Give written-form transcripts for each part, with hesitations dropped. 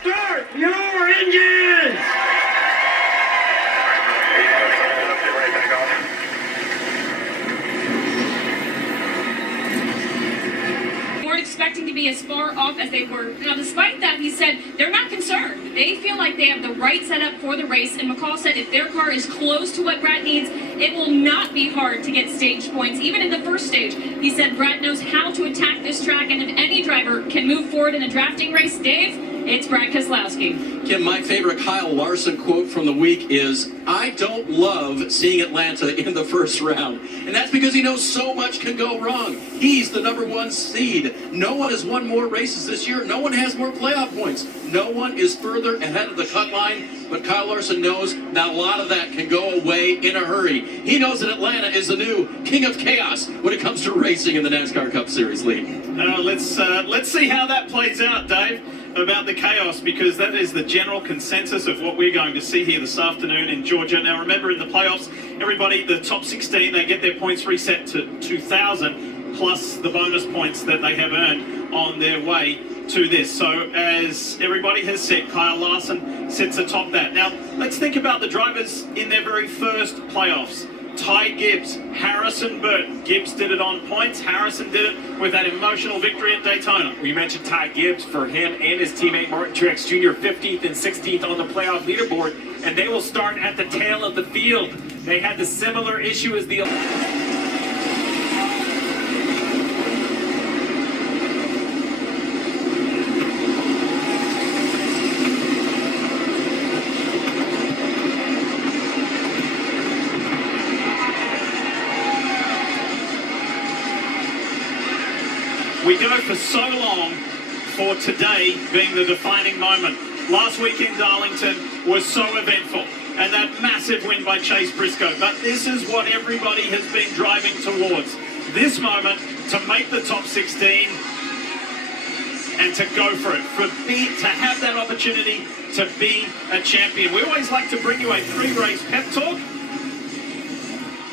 Start your engines! Expecting to be as far off as they were. Now, despite that, he said they're not concerned. They feel like they have the right setup for the race, and McCall said if their car is close to what Brad needs, it will not be hard to get stage points, even in the first stage. He said Brad knows how to attack this track, and if any driver can move forward in a drafting race, Dave, it's Brad Keselowski. Kim, my favorite Kyle Larson quote from the week is, "I don't love seeing Atlanta in the first round." And that's because he knows so much can go wrong. He's the #1 seed. No one has won more races this year. No one has more playoff points. No one is further ahead of the cut line. But Kyle Larson knows that a lot of that can go away in a hurry. He knows that Atlanta is the new king of chaos when it comes to racing in the NASCAR Cup Series league. Let's see how that plays out, Dave, about the chaos, because that is the general consensus of what we're going to see here this afternoon in Georgia. Now, remember, in the playoffs, everybody, the top 16, they get their points reset to 2,000, plus the bonus points that they have earned on their way to this. So, as everybody has said, Kyle Larson sits atop that. Now, let's think about the drivers in their very first playoffs. Ty Gibbs, Harrison Burton. Gibbs did it on points. Harrison did it with that emotional victory at Daytona. We mentioned Ty Gibbs. For him and his teammate Martin Truex Jr., 15th and 16th on the playoff leaderboard, and they will start at the tail of the field. They had the similar issue as the... We go for so long for today being the defining moment. Last week in Darlington was so eventful, and that massive win by Chase Briscoe. But this is what everybody has been driving towards. This moment to make the top 16 and to go for it. To have that opportunity to be a champion. We always like to bring you a 3-race pep talk.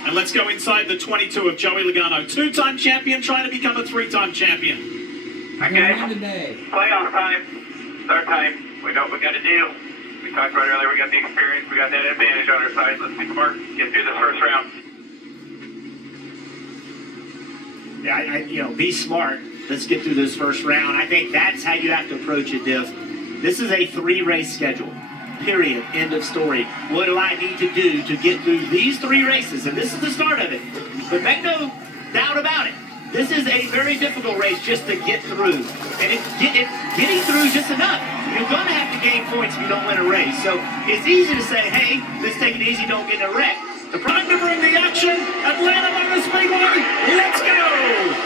And let's go inside the 22 of Joey Logano. 2-time champion trying to become a 3-time champion. Okay, playoff time, start time. We know what we got to do. We talked about it earlier, we got the experience, we got that advantage on our side. Let's be smart, get through this first round. Yeah, be smart. Let's get through this first round. I think that's how you have to approach it, Diff. This is a 3-race schedule. Period. End of story. What do I need to do to get through these 3 races? And this is the start of it. But make no doubt about it. This is a very difficult race just to get through. And getting through just enough. You're going to have to gain points if you don't win a race. So it's easy to say, hey, let's take it easy, don't get in a wreck. The prime to bring the action. Atlanta Motor Speedway. Let's go.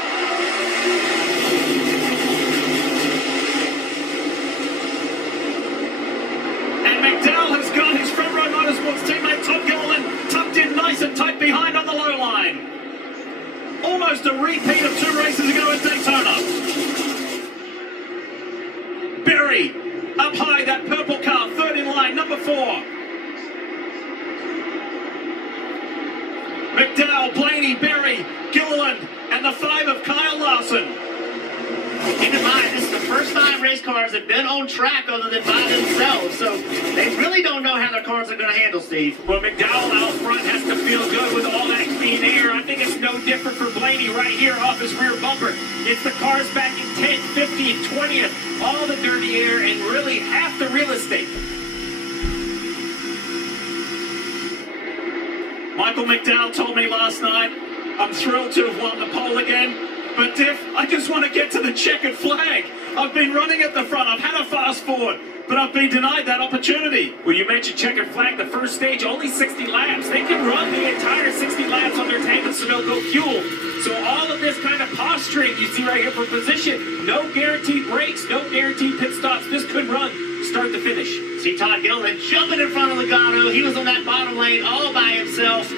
McDowell has got his front row motorsports teammate Todd Gilliland tucked in nice and tight behind on the low line. Almost a repeat of 2 races ago at Daytona. Berry up high, that purple car, 3rd in line, number 4. McDowell, Blaney, Berry, Gilliland, and the 5 of Kyle Larson. Keep in mind, this is the first time race cars have been on track other than by themselves, so they really don't know how their cars are going to handle, Steve. Well, McDowell out front has to feel good with all that clean air. I think it's no different for Blaney right here off his rear bumper. It's the cars back in 10th, 50th, 20th, all the dirty air and really half the real estate. Michael McDowell told me last night, I'm thrilled to have won the pole again. But Diff, I just want to get to the checkered flag. I've been running at the front. I've had a fast forward, but I've been denied that opportunity. Well, you mentioned checkered flag, the first stage, only 60 laps. They can run the entire 60 laps on their tank of Sunoco fuel. So all of this kind of posturing you see right here for position, no guaranteed brakes, no guaranteed pit stops. This could run start to finish. See Todd Gilliland jumping in front of Logano. He was on that bottom lane all by himself.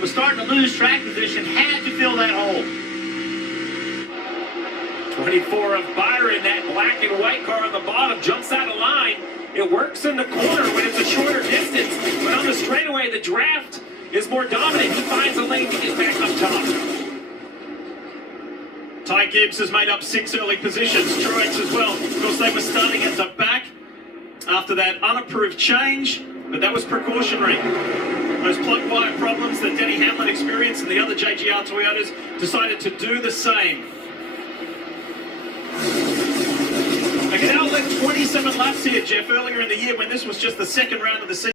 Was starting to lose track position, had to fill that hole. 24 of Byron, that black and white car on the bottom, jumps out of line. It works in the corner when it's a shorter distance, but on the straightaway, the draft is more dominant. He finds a lane to get back up top. Ty Gibbs has made up 6 early positions. Truex as well. Of course, they were starting at the back after that unapproved change, but that was precautionary. Those plug wire problems that Denny Hamlin experienced and the other JGR Toyotas decided to do the same. They can now led 27 laps here, Jeff, earlier in the year when this was just the second round of the season.